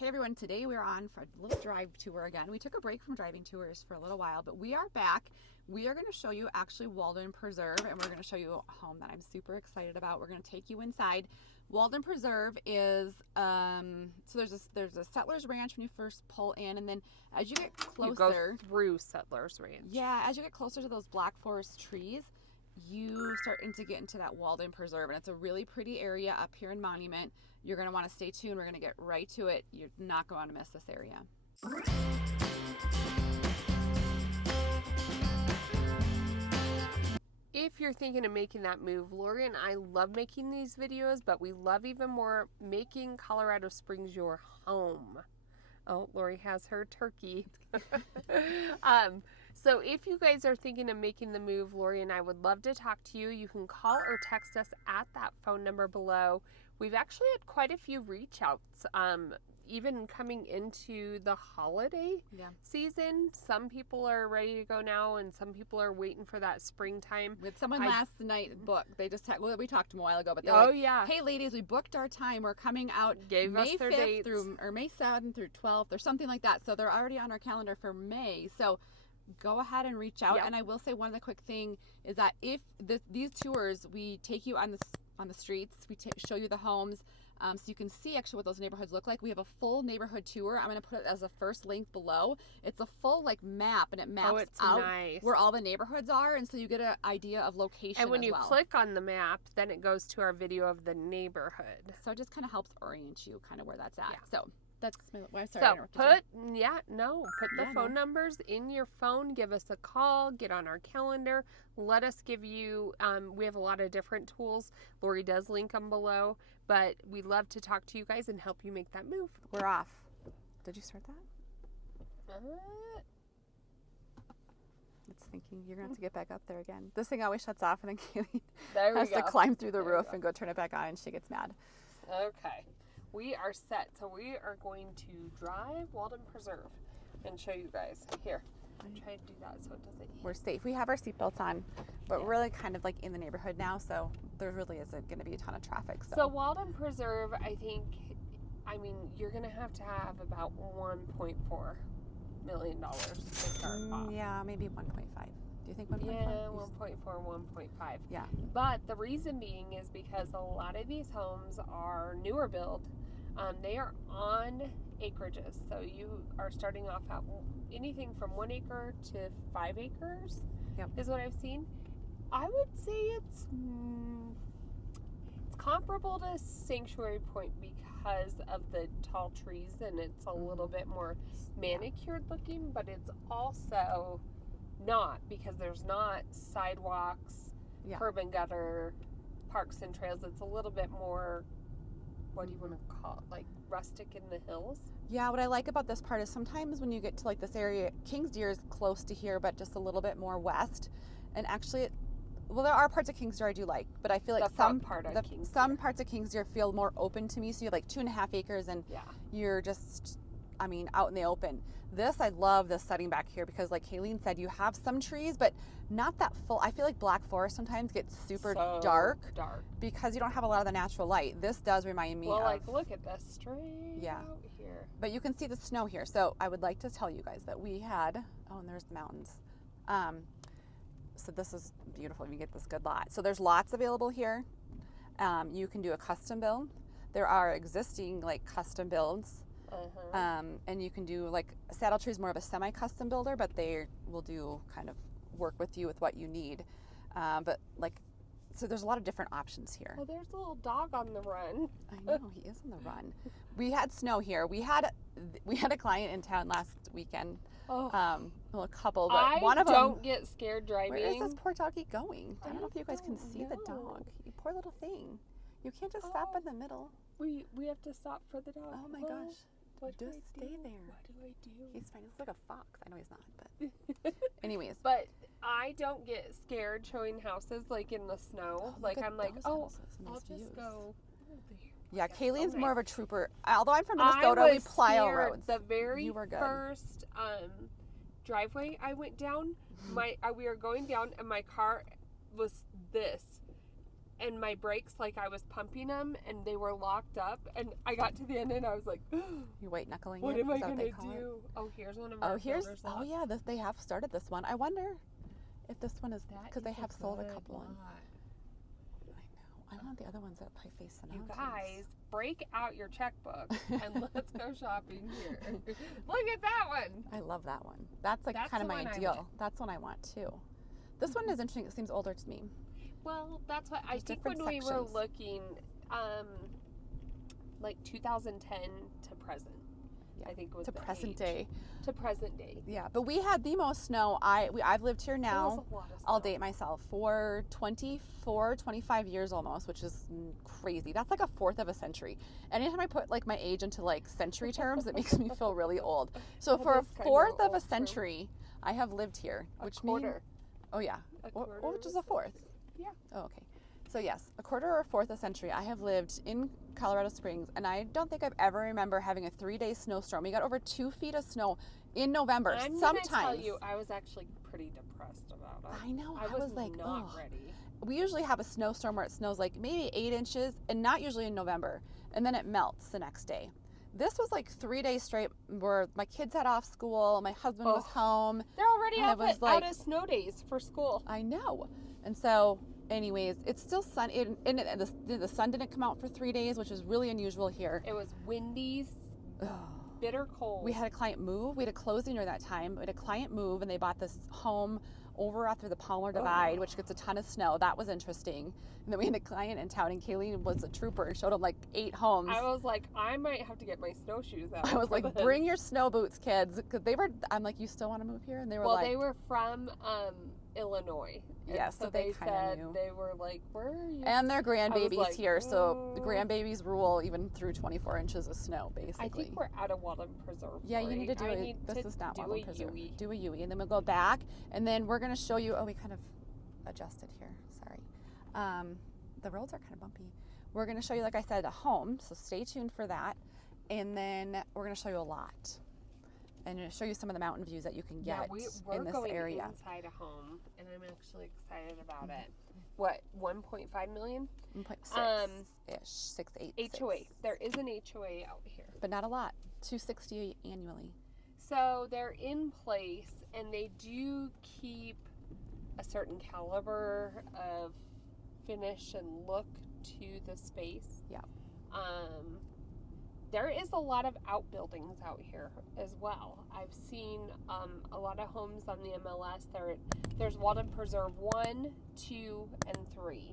Hey everyone, today we're on for a little drive tour again. We took a break from driving tours for a little while, but we are back. We are going to show you actually Walden Preserve, and we're going to show you a home that I'm super excited about. We're going to take you inside. Walden Preserve is, so there's a settler's ranch when you first pull in, and then as you get closer. You go through settler's ranch. Yeah, as you get closer to those black forest trees, you starting to get into that Walden Preserve, and it's a really pretty area up here in Monument. You're going to want to stay tuned. We're going to get right to it. You're not going to miss this area. If you're thinking of making that move, Lori and I love making these videos, but we love even more making Colorado Springs your home. Oh, Lori has her turkey. So if you guys are thinking of making the move, Lori and I would love to talk to you. You can call or text us at that phone number below. We've actually had quite a few reach outs, even coming into the holiday season. Some people are ready to go now, and some people are waiting for that springtime. We had someone last night book. They just we talked to them a while ago, but they're like, hey ladies, we booked our time. We're coming out Gave May us their 5th dates. through or May 7th through 12th or something like that. So they're already on our calendar for May. So go ahead and reach out. And I will say one of the quick thing is that if these tours, we take you on the streets, we show you the homes, so you can see actually what those neighborhoods look like. We have a full neighborhood tour. I'm going to put it as a first link below. It's a full map, and it maps out where all the neighborhoods are, and so you get an idea of location. And when you click on the map, then it goes to our video of the neighborhood. So it just kind of helps orient you kind of where that's at. Yeah. So that's my So put the phone numbers in your phone. Give us a call. Get on our calendar. Let us give you. We have a lot of different tools. Lori does link them below, but we love to talk to you guys and help you make that move. We're off. Did you start that? It's thinking you're gonna have to get back up there again. This thing always shuts off, and then Kaylee has to climb through the roof and go turn it back on, and she gets mad. Okay. We are set, so we are going to drive Walden Preserve and show you guys. Here, I'm trying to do that so it doesn't hit. We're safe. We have our seatbelts on, but we're really kind of in the neighborhood now, so there really isn't going to be a ton of traffic. So Walden Preserve, I mean, you're going to have about $1.4 million to start off. Yeah, maybe 1.5. Do you think 1.5? Yeah, 1.4, 1.5. Yeah. But the reason being is because a lot of these homes are newer build. They are on acreages. So you are starting off at anything from 1 acre to 5 acres is what I've seen. I would say it's comparable to Sanctuary Point because of the tall trees, and it's a little bit more manicured looking, but it's also not, because there's not sidewalks, curb and gutter, parks and trails. It's a little bit more, what do you want to call it, rustic in the hills. Yeah, what I like about this part is sometimes when you get to this area, King's Deer is close to here, but just a little bit more west. And actually, there are parts of King's Deer I do like, but I feel like some parts of King's Deer feel more open to me. So you have 2.5 acres, and you're just, out in the open. This, I love this setting back here because, like Kayleen said, you have some trees, but not that full. I feel like black forest sometimes gets super dark because you don't have a lot of the natural light. This does remind me of... look at this straight out here. But you can see the snow here. So I would like to tell you guys that we had... Oh, and there's the mountains. So this is beautiful. You get this good lot. So there's lots available here. You can do a custom build. There are existing custom builds. And you can do Saddle Tree is more of a semi-custom builder, but they will do kind of work with you with what you need. So there's a lot of different options here. Oh, there's a little dog on the run. I know, he is on the run. We had snow here. We had a client in town last weekend. A couple, but one of them. Don't get scared driving. Where is this poor doggy going? I don't know if you guys can see the dog. You poor little thing. You can't just stop in the middle. We have to stop for the dog. Oh my gosh. Just stay there. What do I do? He's fine. He looks like a fox. I know he's not, but anyways. But I don't get scared showing houses in the snow. I'll just go over here. Yeah, Kayleen's more of a trooper. Although I'm from Minnesota, we plow roads. The very first driveway I went down, we were going down, and my car was this. and my brakes, like I was pumping them and they were locked up, and I got to the end and I was like, you white knuckling what it? am I Is that what going they to call it? do? Oh, here's one of our builders lots. Oh yeah, they have started this one. I wonder if this one is, That because they is have sold a couple lot. ones. I want the other ones that probably face the You mountains. guys, break out your checkbook and let's go shopping here. Look at that one. I love that one. That's like kind of my ideal. That's one I want too. This one is interesting. It seems older to me. Well, that's what There's I think different when we were sections. looking, like 2010 to present. Yeah. I think was To the present age. day. To present day. Yeah, but we had the most snow. I've lived here There was now. a lot of I'll snow. date myself for 25 years almost, which is crazy. That's like a fourth of a century. And anytime I put like my age into like century terms, it makes me feel really old. So That for a is kind fourth of a old, true. century, I have lived here, which means oh yeah, which is a fourth. Yeah. Oh, okay. So yes, a quarter or a fourth of a century, I have lived in Colorado Springs, and I don't think I've ever remember having a 3-day snowstorm. We got over 2 feet of snow in November. I'm sometimes. gonna tell you, I was actually pretty depressed about it. I know. I was like, not ugh. ready. We usually have a snowstorm where it snows like maybe 8 inches, and not usually in November, and then it melts the next day. This was like 3 days straight where my kids had off school, my husband was home. They're already I was like, out of snow days for school. I know. And so, anyways, it's still sunny, and the sun didn't come out for 3 days, which is really unusual here. It was windy, bitter cold. We had a client move. We had a closing during that time. We had a client move, and they bought this home over after the Palmer Divide, which gets a ton of snow. That was interesting. And then we had a client in town, and Kayleen was a trooper and showed them like 8 homes. I was like, I might have to get my snowshoes out. I was like, bring your snow boots, kids, because I'm like, you still want to move here? And they were like, they were from Illinois. And yes, so they said knew. They were like, where are you? And their grandbabies like, here, so the grandbabies rule even through 24 inches of snow, basically. I think we're out of Walden Preserve. Yeah, you need to do it. This is not Walden Preserve. Do a Yui, and then we'll go back, and then we're going to show you. Oh, we kind of adjusted here. Sorry. The roads are kind of bumpy. We're going to show you, like I said, a home, so stay tuned for that, and then we're going to show you a lot. And show you some of the mountain views that you can get we're in this going area. Inside a home, and I'm actually excited about it. What, 1.5 million? 1.6-ish, 6, 8, HOA. 6. There is an HOA out here, But not a lot. $260 annually. So they're in place, and they do keep a certain caliber of finish and look to the space. Yeah. There is a lot of outbuildings out here as well. I've seen a lot of homes on the MLS. There's Walden Preserve 1, 2, and 3.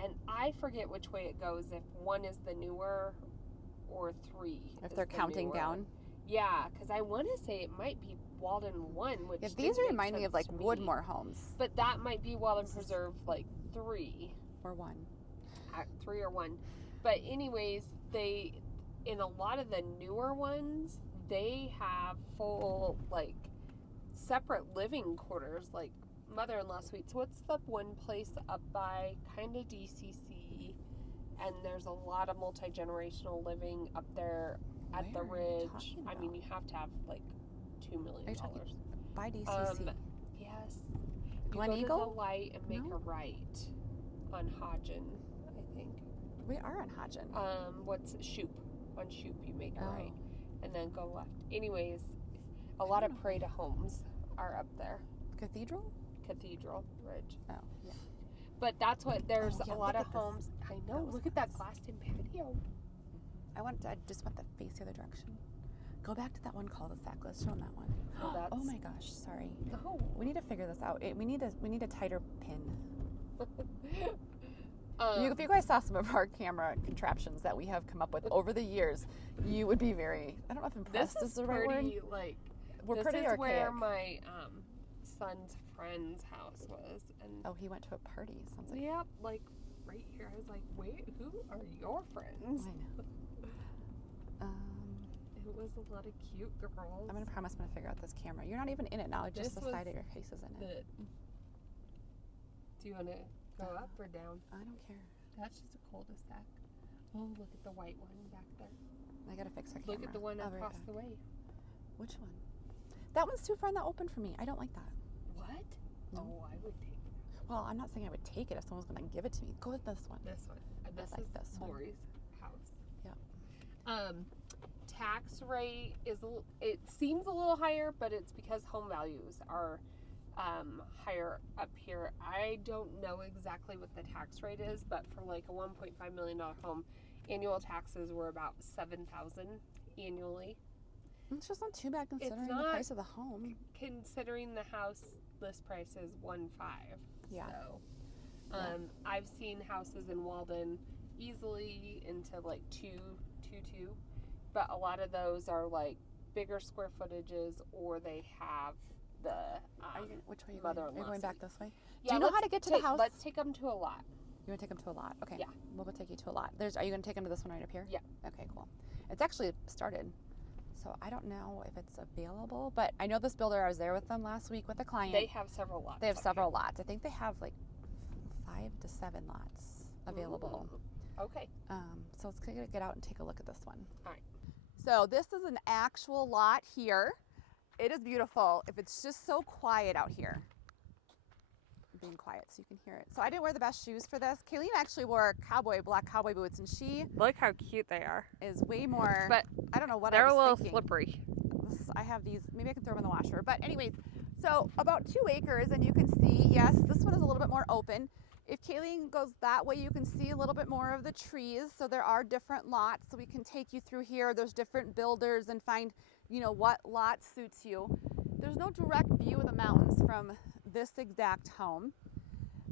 And I forget which way it goes, if 1 is the newer or 3 If they're counting down. Yeah, because I want to say it might be Walden 1, which these remind me of like Woodmore homes. But that might be Walden Preserve like 3. Or 1. 3 or 1. But anyways, in a lot of the newer ones, they have full, like, separate living quarters, like mother-in-law suites. What's the one place up by kind of DCC? And there's a lot of multi-generational living up there at the Ridge. I mean, you have to have, like, $2 million. By DCC? Yes. Glen you go Eagle? to the light and make a right on Hodgen, I think. We are on Hodgen. What's Shoop? On Shoop, you make a right, and then go left. Anyways, a lot of Parade homes are up there. Cathedral Ridge. Oh, yeah. But that's what, there's a lot of this. homes. I know, look at that glassed in patio. I just want the face the other direction. Go back to that one cul-de-sac. Let's show them that one. Oh my gosh, sorry. No. We need to figure this out. We need a tighter pin. If you guys saw some of our camera contraptions that we have come up with over the years, you would be very, I don't know if impressed is the right word. We're pretty archaic. This is where my son's friend's house was. And he went to a party, sounds like. Yep, like right here. I was like, wait, who are your friends? I know. It was a lot of cute girls. I'm going to promise I'm going to figure out this camera. You're not even in it now, just the side of your face is in it. Do you want to go up or down? I don't care. That's just a cul-de-sac. Oh, look at the white one back there. I gotta fix our camera. Look at the one across the way. Which one? That one's too far in the open for me. I don't like that. What? No. Oh, I would take that. Well, I'm not saying I would take it if someone's going to give it to me. Go with this one. This one. This like is this one. Lori's house. Yep. Tax rate it seems a little higher, but it's because home values are higher up here. I don't know exactly what the tax rate is, but for like a $1.5 million home, annual taxes were about $7,000 annually. It's just not too bad considering the price of the home. Considering the house list price is $1.5. Yeah. So, I've seen houses in Walden easily into like $2.2, but a lot of those are like bigger square footages, or they have the which way are you mother-in-law. Are you going back this way? Yeah, do you know how to get to the house? Let's take them to a lot. You want to take them to a lot? Okay. Yeah. We'll go take you to a lot. Are you going to take them to this one right up here? Yeah. Okay, cool. It's actually started. So I don't know if it's available, but I know this builder, I was there with them last week with a client. They have several lots. They have several lots. I think they have like 5 to 7 lots available. Ooh. Okay. So let's get out and take a look at this one. All right. So this is an actual lot here. It is beautiful. If it's just so quiet out here. Being quiet so you can hear it. So I didn't wear the best shoes for this. Kayleen actually wore black cowboy boots, and she look how cute they are. Is way more. But I don't know what they're I was a little thinking. slippery. I have these. Maybe I can throw them in the washer. But anyways, so about 2 acres, and you can see, yes, this one is a little bit more open. If Kayleen goes that way, you can see a little bit more of the trees. So there are different lots. So we can take you through here. There's different builders and find, what lot suits you. There's no direct view of the mountains from this exact home.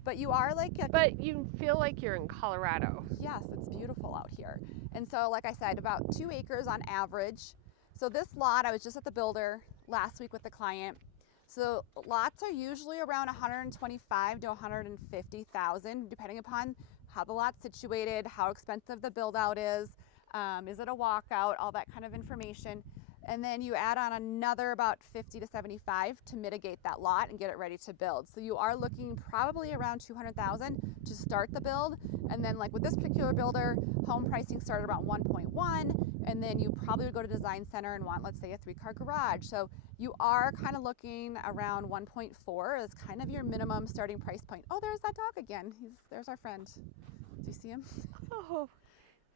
But you are but you feel like you're in Colorado. Yes, it's beautiful out here. And so, like I said, about 2 acres on average. So this lot, I was just at the builder last week with the client. So lots are usually around 125 to 150,000, depending upon how the lot's situated, how expensive the build out is it a walkout, all that kind of information. And then you add on another about 50 to 75 to mitigate that lot and get it ready to build. So you are looking probably around 200,000 to start the build. And then like with this particular builder, home pricing started around 1.1, and then you probably would go to design center and want, let's say, a 3-car garage. So you are kind of looking around 1.4 as kind of your minimum starting price point. Oh, there's that dog again. There's our friend. Do you see him? Oh,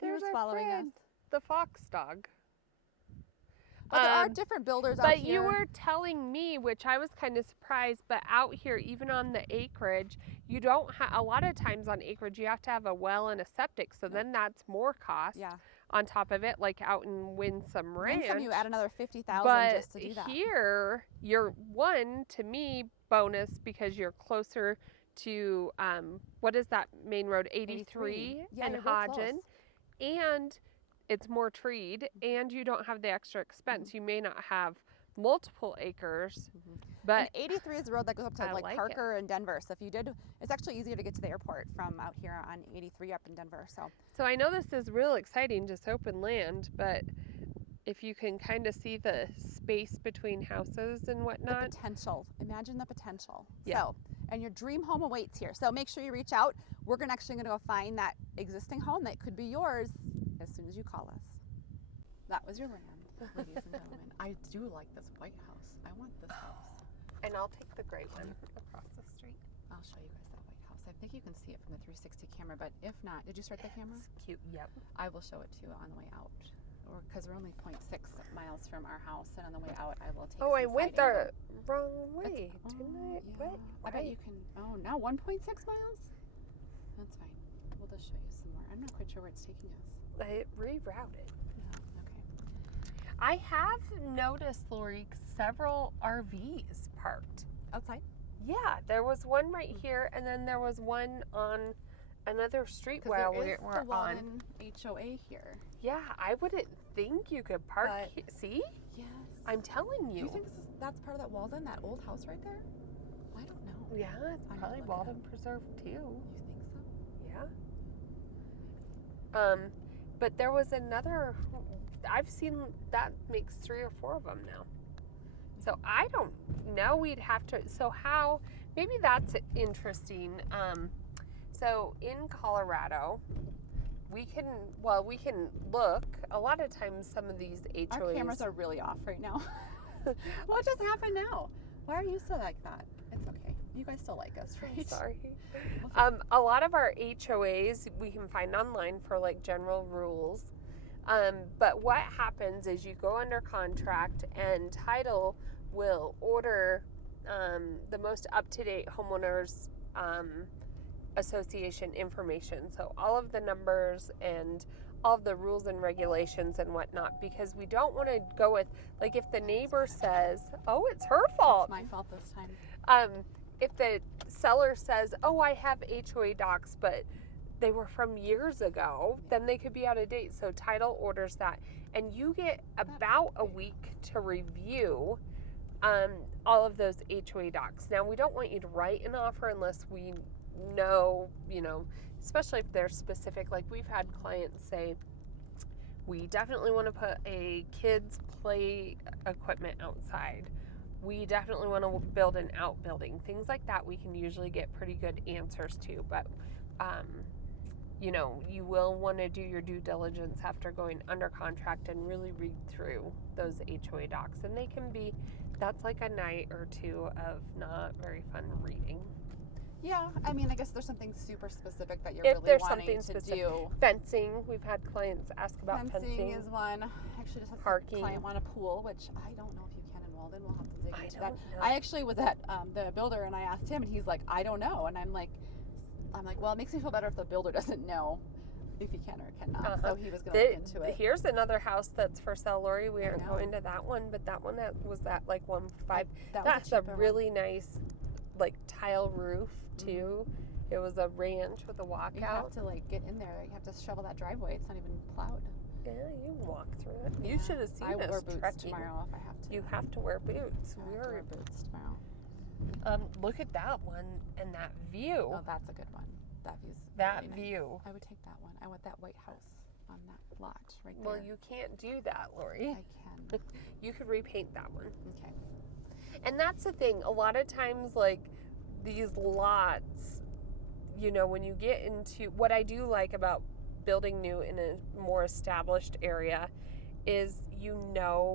there's our following friend, us. The fox dog. But there are different builders out here. But you were telling me, which I was kind of surprised, but out here, even on the acreage, you don't have, a lot of times on acreage, you have to have a well and a septic. So then that's more cost on top of it, like out in Winsome Ranch. Winsome, you add another 50,000 just to do that. But here, you're to me, bonus because you're closer to, what is that main road, 83 and Hodgen. And it's more treed, and you don't have the extra expense. You may not have multiple acres, but and 83 is the road that goes up to like Parker and Denver. So if you did, it's actually easier to get to the airport from out here on 83 up in Denver. So I know this is real exciting, just open land, but if you can kind of see the space between houses and whatnot. The potential. Imagine the potential. Yeah. So, and your dream home awaits here. So make sure you reach out. We're actually going to go find that existing home that could be yours as soon as you call us. That was your land, ladies and gentlemen. I do like this white house. I want this house. And I'll take the gray one across the street. I'll show you guys that white house. I think you can see it from the 360 camera, but if not, did you start the camera? It's cute, yep. I will show it to you on the way out. Because we're only 0.6 miles from our house, and on the way out, I will take I went the wrong way, didn't I? Yeah. I bet you can, now 1.6 miles? That's fine. We'll just show you some more. I'm not quite sure where it's taking us. It rerouted. Oh, okay. I have noticed, Lori, several RVs parked. Outside? Yeah, there was one right here, and then there was one on another street while we're on. Walden HOA here. Yeah, I wouldn't think you could park. See? Yes. I'm telling you. Do you think that's part of that Walden, that old house right there? I don't know. Yeah, it's probably Walden Preserve too. You think so? Yeah. But there was another. I've seen that makes 3 or 4 of them now. So I don't know. We'd have to. So how? Maybe that's interesting. So in Colorado, we can look. A lot of times, some of these HOAs. Our cameras are really off right now. What just happened now? Why are you so like that? It's okay. You guys still like us, right? I'm sorry. A lot of our HOAs we can find online for like general rules. But what happens is you go under contract and title will order the most up-to-date homeowners association information. So all of the numbers and all of the rules and regulations and whatnot, because we don't want to go with, like, if the neighbor says, oh, it's her fault. It's my fault this time. If the seller says, oh, I have HOA docs, but they were from years ago, then they could be out of date. So title orders that, and you get about a week to review all of those HOA docs. Now, we don't want you to write an offer unless we know, especially if they're specific. Like, we've had clients say, we definitely want to put a kids play equipment outside. We definitely want to build an outbuilding. Things like that we can usually get pretty good answers to. But, you will want to do your due diligence after going under contract and really read through those HOA docs. And that's like a night or two of not very fun reading. Yeah, I mean, I guess there's something super specific that you're really wanting to do. Fencing, we've had clients ask about fencing. Fencing is one. I actually just had Parking. a client want a pool, which I don't know if you can in Walden. We'll have to dig into that. Know. I actually was at the builder and I asked him and he's like, I don't know. And I'm like, well, it makes me feel better if the builder doesn't know if he can or cannot. So he was going to look into it. Here's another house that's for sale, Lori. We aren't going to that one, but that one was at like 1.5. That's a really nice, like, tile roof too. Mm-hmm. It was a ranch with a walkout. You have to get in there. You have to shovel that driveway. It's not even plowed. Yeah, you can walk through it. Yeah. You should have seen us. I wear boots trekking. tomorrow if I have to. You have to wear boots. We wear boots tomorrow. Look at that one and that view. Oh, that's a good one. That view's really view. Nice. I would take that one. I want that White House on that lot right there. Well, you can't do that, Lori. I can. You could repaint that one. Okay. And that's the thing. A lot of times, like, these lots, when you get into, what I do like about building new in a more established area is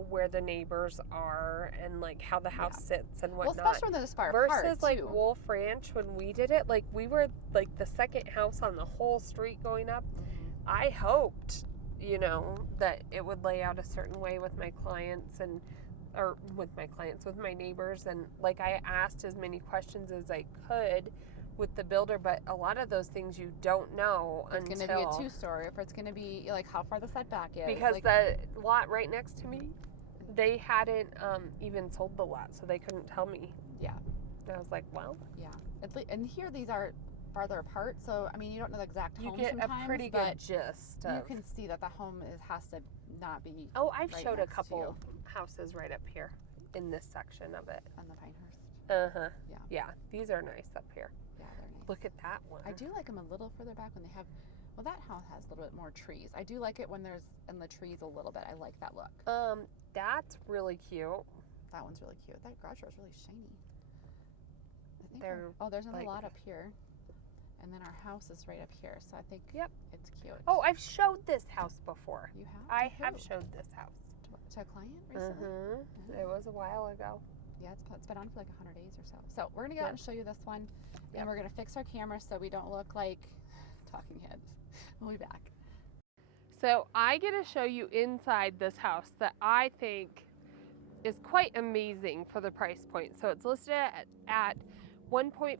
where the neighbors are and like how the house sits and whatnot. Well, especially when they're far apart versus like Wolf Ranch, when we did it, like, we were like the second house on the whole street going up. Mm-hmm. I hoped, that it would lay out a certain way with my clients with my neighbors, and like I asked as many questions as I could with the builder, but a lot of those things you don't know until it's going to be a 2-story, if it's going to be like how far the setback is. Because the lot right next to me, they hadn't even sold the lot, so they couldn't tell me. Yeah. And I was like, well. Yeah. And here these are farther apart, so I mean you don't know the exact home sometimes. You get sometimes, a pretty good gist. You can see that the home has to not be. Oh, I've showed a couple houses right up here in this section of it. On the Pinehurst. Uh-huh. Yeah. Yeah, these are nice up here. Yeah, they're nice. Look at that one. I do like them a little further back when they have, well, that house has a little bit more trees. I do like it when there's in the trees a little bit. I like that look. That's really cute. That one's really cute. That garage door is really shiny. There's a lot up here. And then our house is right up here, so I think it's cute. Oh, I've showed this house before. You have? I have showed this house. To a client recently? Mm-hmm. It was a while ago. Yeah, it's been on for like 100 days or so. So we're going to go out and show you this one, and we're going to fix our camera so we don't look like talking heads. We'll be back. So I get to show you inside this house that I think is quite amazing for the price point. So it's listed at $1.5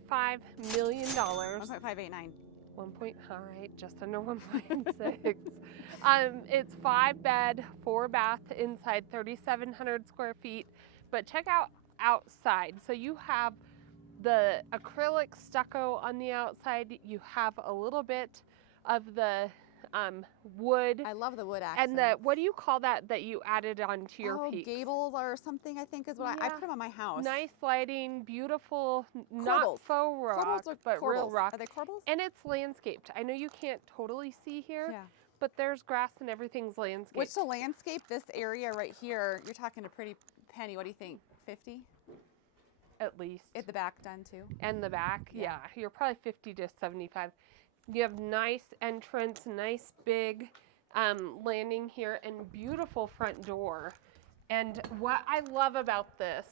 million. 1.589. All right, just under 1.6. It's 5-bed, 4-bath inside, 3,700 square feet. But check out outside. So you have the acrylic stucco on the outside. You have a little bit of the wood. I love the wood accent. And the, what do you call that you added onto your peaks? Gables or something, I think is what I put them on my house. Nice lighting, beautiful, not faux rock, but real rock. Are they corbels? And it's landscaped. I know you can't totally see here, but there's grass and everything's landscaped. Which to landscape this area right here, you're talking a pretty penny. What do you think? 50? At least. At the back done too? And the back, yeah. You're probably 50 to 75. You have nice entrance, nice big landing here, and beautiful front door. And what I love about this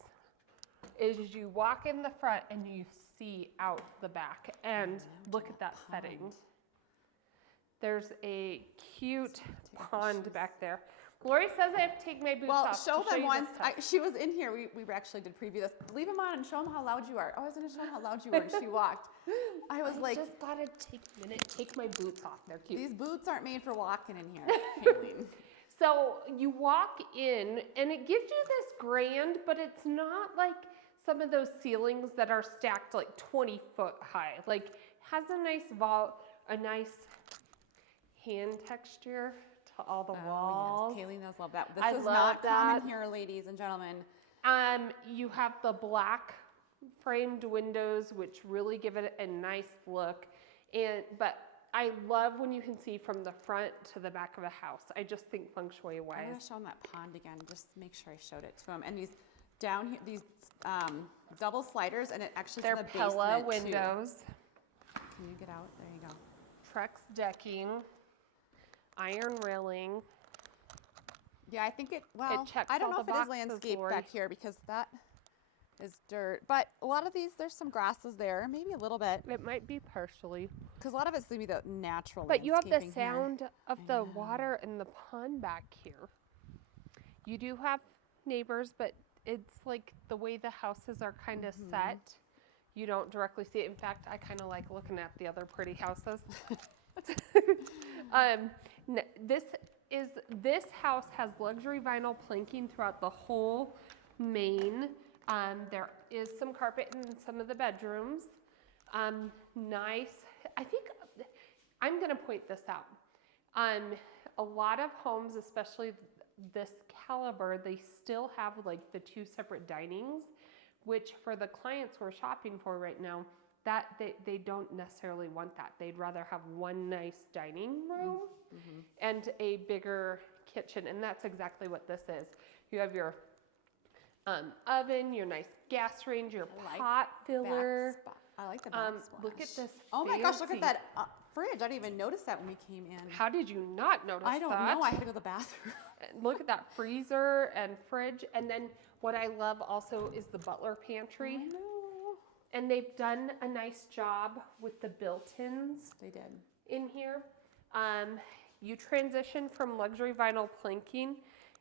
is you walk in the front and you see out the back and look at that setting. There's a cute pond back there. Lori says I have to take my boots off. Well, show them once. She was in here. We actually did preview this. Leave them on and show them how loud you are. Oh, I was going to show them how loud you were. And she walked. I just got to take a minute, take my boots off. They're cute. These boots aren't made for walking in here, Kayleen. So you walk in, and it gives you this grand, but it's not like some of those ceilings that are stacked like 20 foot high. Like, has a nice hand texture to all the walls. Yes. Kayleen does love that. This is not common here, ladies and gentlemen. You have the black framed windows, which really give it a nice look. But I love when you can see from the front to the back of a house. I just think feng shui wise. I'm going to show them that pond again, just make sure I showed it to them. And these down here, these double sliders, and it actually they're in the Pella basement windows. Too. Can you get out? There you go. Trex decking, iron railing. Yeah, I think it checks I don't all know the if it is boxes, landscape Lori. back here because that is dirt. But a lot of these, there's some grasses there, maybe a little bit. It might be partially. Because a lot of it's going to be the natural But you have the landscaping sound here. of the water and the pond back here. You do have neighbors, but it's like the way the houses are kind of set. You don't directly see it. In fact, I kind of like looking at the other pretty houses. This house has luxury vinyl planking throughout the whole main. There is some carpet in some of the bedrooms. Nice. I think I'm going to point this out. A lot of homes, especially this caliber, they still have like the two separate dinings, which for the clients we're shopping for right now, that they don't necessarily want that. They'd rather have one nice dining room and a bigger kitchen, and that's exactly what this is. You have your oven, your nice gas range, your pot filler. I like the backsplash. Look at this. Oh my gosh, look at that fridge. I didn't even notice that when we came in. How did you not notice that? I don't know. I had to go to the bathroom. Look at that freezer and fridge. And then what I love also is the butler pantry. I know. And they've done a nice job with the built-ins. They did. In here. You transition from luxury vinyl planking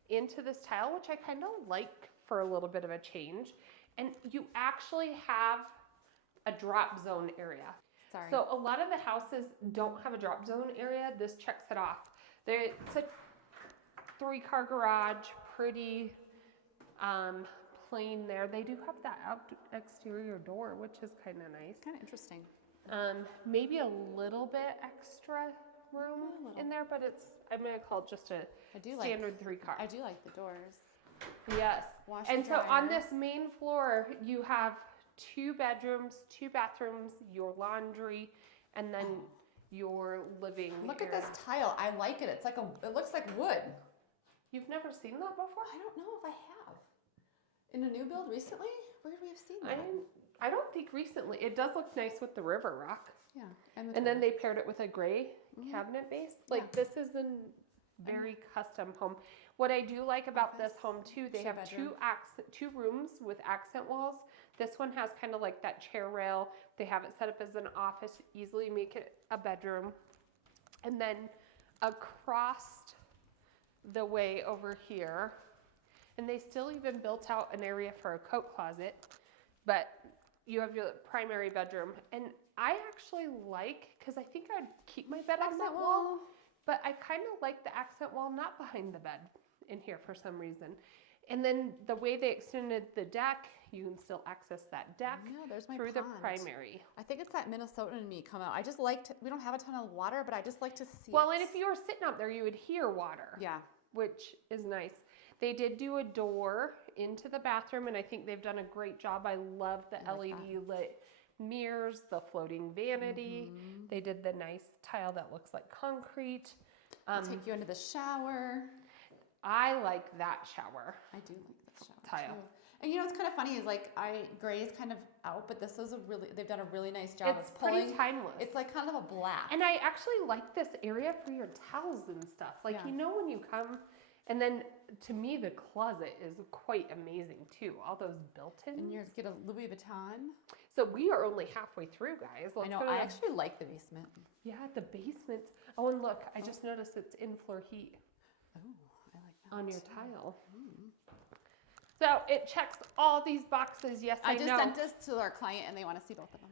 into this tile, which I kind of like for a little bit of a change. And you actually have a drop zone area. Sorry. So a lot of the houses don't have a drop zone area. This checks it off. It's a 3-car garage, pretty plain there. They do have that exterior door, which is kind of nice. Kind of interesting. Maybe a little bit extra room in there, but I'm going to call it just a standard 3-car. I do like the doors. Yes. Washer, and so dryer. on this main floor, you have 2 bedrooms, 2 bathrooms, your laundry, and then your living Look area. at this tile. I like it. It's like it looks like wood. You've never seen that before? I don't know if I have. In a new build recently? Where did we have seen that? I don't think recently. It does look nice with the river rock. Yeah. And then they paired it with a gray cabinet base. Like this is a very custom home. What I do like about this home too, they have two rooms with accent walls. This one has kind of like that chair rail. They have it set up as an office, easily make it a bedroom. And then across the way over here, and they still even built out an area for a coat closet, but you have your primary bedroom. And I actually like, because I think I'd keep my bed on that wall, but I kind of like the accent wall not behind the bed in here for some reason. And then the way they extended the deck, you can still access that deck through the primary. I think it's that Minnesotan in me come out. I just liked, we don't have a ton of water, but I just like to see Well, and if you were sitting out there, you would hear water. Yeah. Which is nice. They did do a door into the bathroom, and I think they've done a great job. I love the LED lit mirrors, the floating vanity. They did the nice tile that looks like concrete. Take you into the shower. I like that shower. I do like the shower tile. too. And you know what's kind of funny is like gray is kind of out, but this is they've done a really nice job It's of pulling. pretty timeless. It's like kind of a black. And I actually like this area for your towels and stuff. Like you know when you come And then to me, the closet is quite amazing too. All those built-ins. And yours get a Louis Vuitton. So we are only halfway through, guys. I know. I actually like the basement. Yeah, the basement. Oh, and look, I just noticed it's in-floor heat. Oh, I like that. On your tile. So it checks all these boxes. Yes, I know. I just sent this to our client, and they want to see both of them.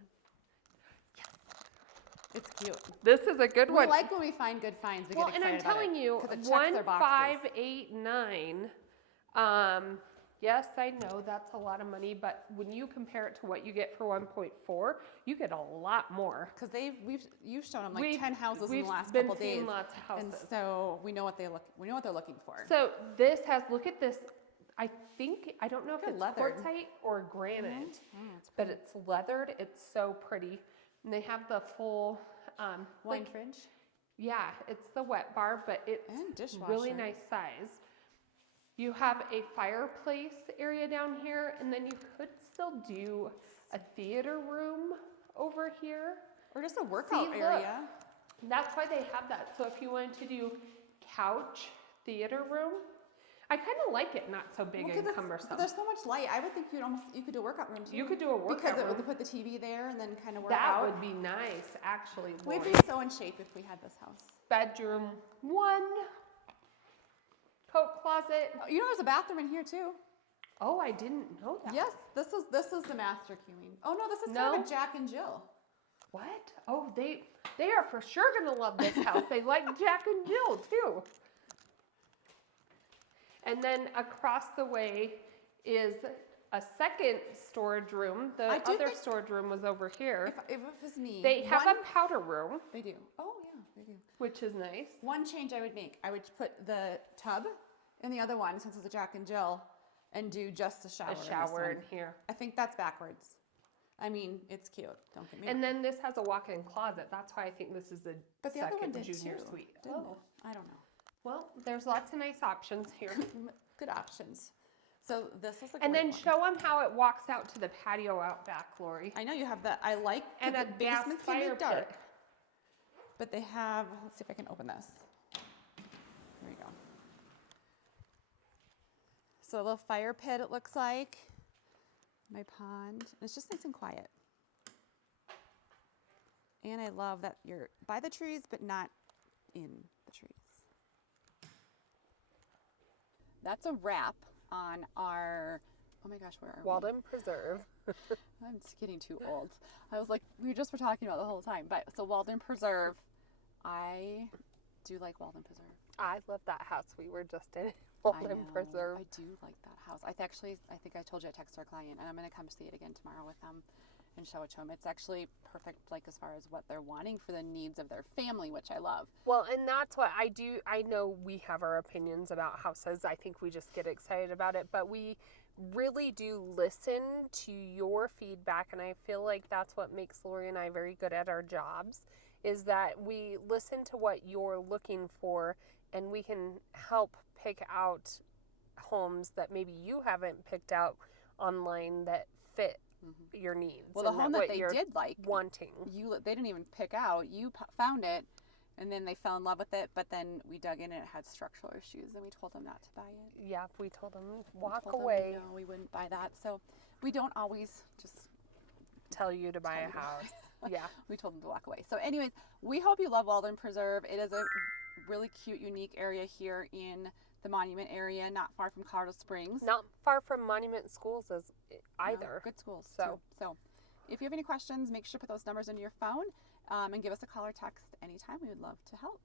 It's cute. This is a good one. We like when we find good finds. We get excited and I'm telling you, 1589. Yes, I know that's a lot of money, but when you compare it to what you get for 1.4, you get a lot more. Because you've shown them like 10 houses in the last couple days. We've been seeing lots of houses, and so we know what they're looking for. So this has, look at this. I don't know if it's leathered. quartzite or granite, but it's leathered. It's so pretty. And they have the full wine fridge. Yeah, it's the wet bar, but it's really nice size. You have a fireplace area down here, and then you could still do a theater room over here. Or just a workout area. That's why they have that. So if you wanted to do couch, theater room, I kind of like it not so big and cumbersome. There's so much light. I would think you could do a workout room too. You could do a workout room. Because it would put the TV there and then kind of work out. That would be nice, actually. We'd be so in shape if we had this house. Bedroom 1. Coat closet. You know, there's a bathroom in here too. Oh, I didn't know that. Yes, this is the master queuing. Oh no, this is kind of a Jack and Jill. What? Oh, they are for sure gonna love this house. They like Jack and Jill too. And then across the way is a second storage room. The other storage room was over here. If it was me, they have a powder room. They do. Oh yeah, they do. Which is nice. One change I would make, I would put the tub in the other one since it's a Jack and Jill, and do just a shower. A shower in here. I think that's backwards. I mean, it's cute. Don't get me wrong. And then this has a walk-in closet. That's why I think this is a second junior suite. Oh, I don't know. Well, there's lots of nice options here. Good options. So this is a And then one. show them how it walks out to the patio out back, Lori. I know you have that. I like and a gas fire pit. But they have, let's see if I can open this. There you go. So a little fire pit it looks like. My pond. It's just nice and quiet. And I love that you're by the trees, but not in the trees. That's a wrap on our, oh my gosh, where are Walden Preserve. I'm just getting too old. I was like, we just were talking about the whole time. But so Walden Preserve, I do like Walden Preserve. I love that house we were just in. Walden Preserve. I do like that house. I think I told you I texted our client, and I'm going to come see it again tomorrow with them and show it to them. It's actually perfect, like as far as what they're wanting for the needs of their family, which I love. Well, and that's what I do. I know we have our opinions about houses. I think we just get excited about it, but we really do listen to your feedback, and I feel like that's what makes Lori and I very good at our jobs, is that we listen to what you're looking for, and we can help pick out homes that maybe you haven't picked out online that fit your needs. Well, the home that they did like wanting, they didn't even pick out. You found it, and then they fell in love with it. But then we dug in, and it had structural issues, and we told them not to buy it. Yeah, we told them walk away. No, we wouldn't buy that. So we don't always just tell you to buy a house. Yeah, we told them to walk away. So, anyways, we hope you love Walden Preserve. It is a really cute, unique area here in the Monument area, not far from Colorado Springs. Not far from Monument schools either. No, good schools. So if you have any questions, make sure to put those numbers into your phone and give us a call or text anytime. We would love to help.